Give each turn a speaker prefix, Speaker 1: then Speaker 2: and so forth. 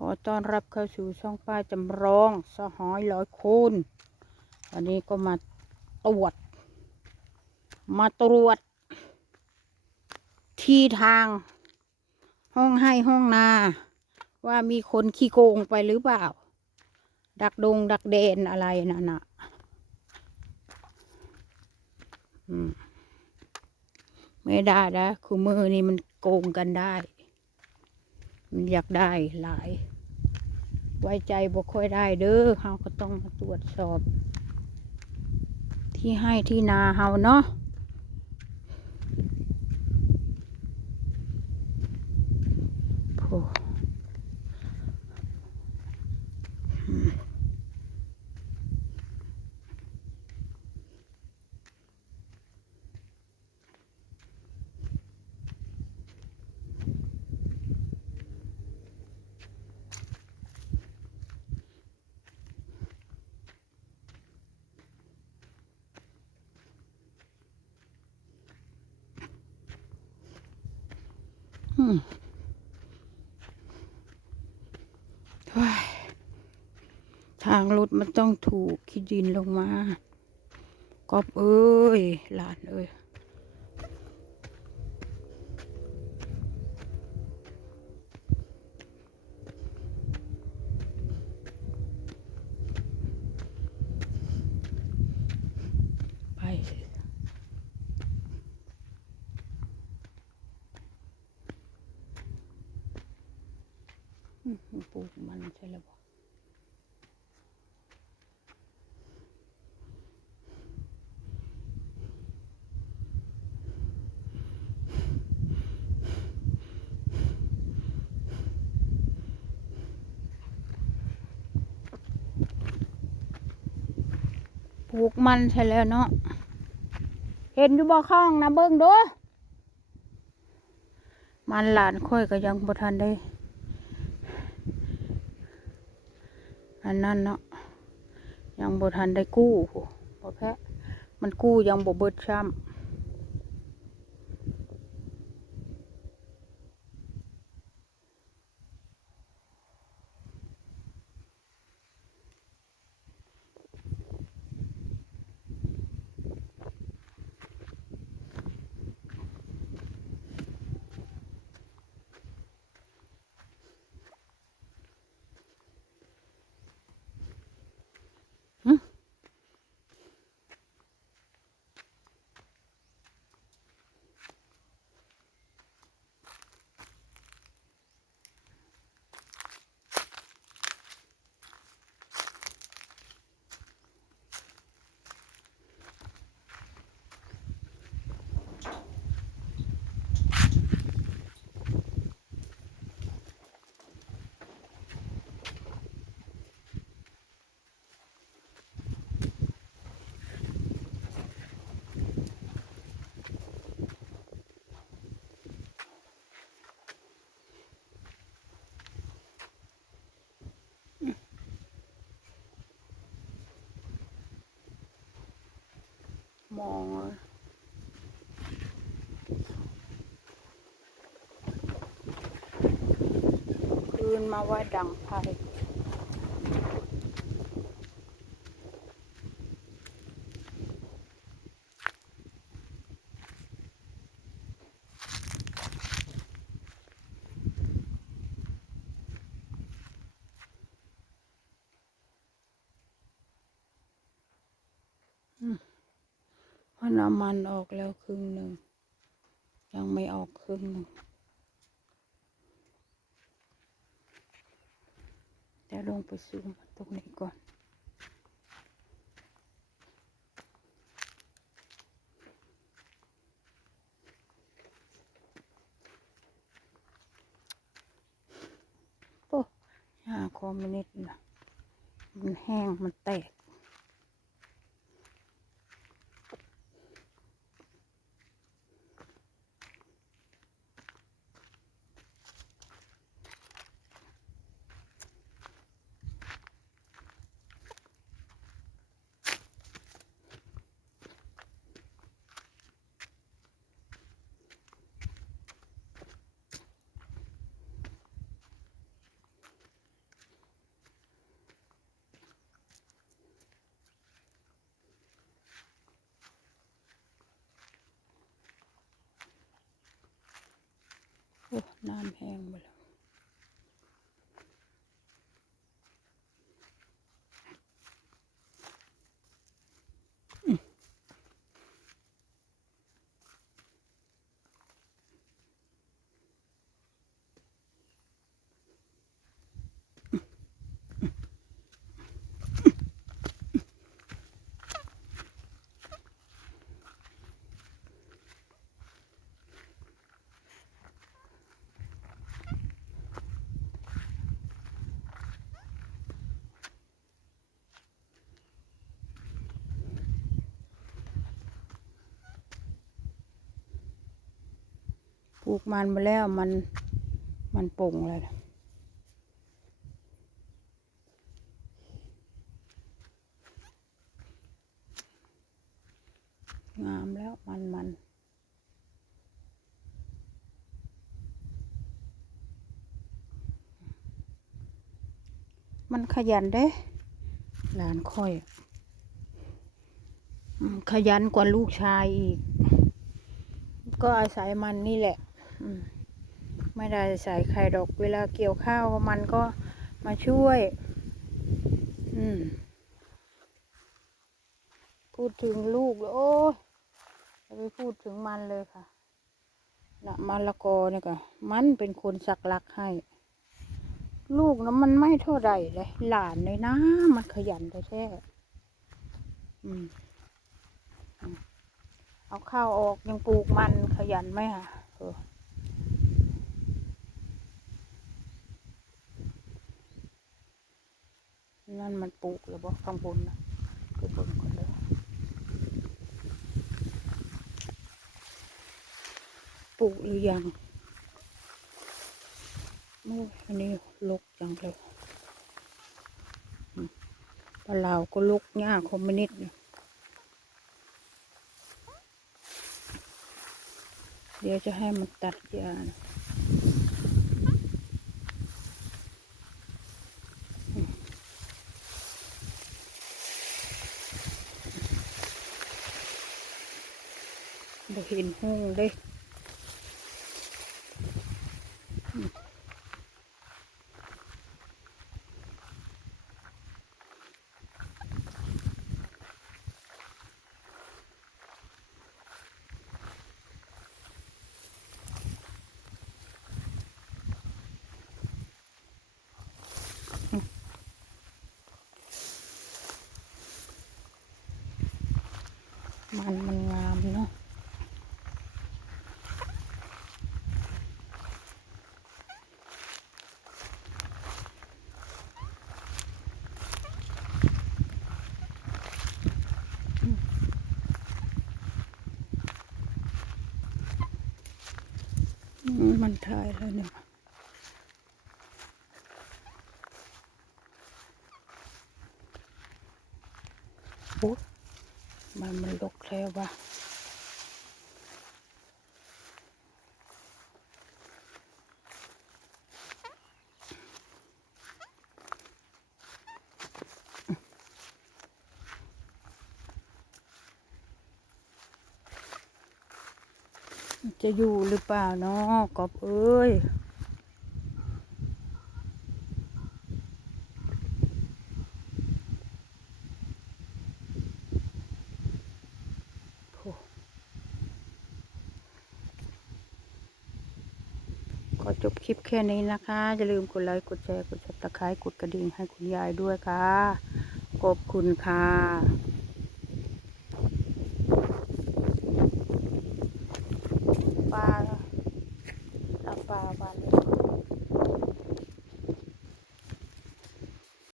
Speaker 1: ขอต้อนรับเข้าสู่ช่องป้าจำลองสหอยร้อยคูณวันนี้ก็มาตรวจ มาตรวจ ที่ทาง ห้องให้ห้องนา ว่ามีคนขี้โกงไปหรือเปล่า ดักดงดักเดนอะไรนั่นนะไม่ได้นะคือมือนี่มันโกงกันได้ มันอยากได้หลาย ไว้ใจบ่ค่อยได้เด้อเฮาก็ต้องตรวจสอบ ที่ให้ที่นาเฮาเนาะ ทางรถมันต้องถูกขี้ดินลงมา กอบเอ้ยหลานเอ้ย ไปสิอืมมันป ลูกมันใช่แล้วบ่ปลูกมันใช่แล้วเนาะ เห็นอยู่บ่ข้องนะเบิ่งดูมันหลานค่อยก็ยังบ่ทันได้ อันนั้นเนาะยังบ่ทันได้กู้บ่แพ้มันกู้ยังบ่เบิดช้ำ มองคืนมาว่าดังไพ มันอามันออกแล้วครึ่งหนึ่ง ยังไม่ออกครึ่งหนึ่งเดี๋ยวลงไปซูมตรงนี้ก่อน โอ้ยาคอมมินิตนะมันแห้งมันแตก น้ำแห้งหมดแล้ว ปลูกมันมาแล้วมันมันป่งเลยงามแล้วมันมันมันขยันเด้หลานค่อย ขยันกว่าลูกชายอีก ก็อาศัยมันนี่แหละ ไม่ได้ใส่ไข่ดอกเวลาเกี่ยวข้าวมันก็มาช่วย อืมพูดถึงลูกเลยโอ้ยไปพูดถึงมันเลยค่ะนะมะละกอเนี่ยก็มันเป็นคนสักลักให้ ลูกนะมันไม่เท่าไหร่เลย หลานเลยนะ มันขยันแท้ๆอืมอืมเอาข้าวออกยังปลูกมันขยันไหมอะ ปลูกหรือบ่ข้างบนนะไปเบิ่งก่อนเลยปลูกหรือยังโอ้อันนี้ลกจังเลยปลาลาก็ลกหญ้าคอมมินิตเนี่ยเดี๋ยวจะให้มันตัดหญ้านะ เห็นห้องเด้มันมันงามเนาะ อื มันถ่ายแล้วเนี่ยโอ้มันมันลกแล้วว่ะ จะอยู่หรือเปล่าเนาะกอบเอ้ยขอจบคลิปแค่นี้นะคะ อย่าลืมกดไลค์ กดแชร์ กดซับสไครต์กดกระดิ่งให้คุณยายด้วยค่ะ ขอบคุณค่ะ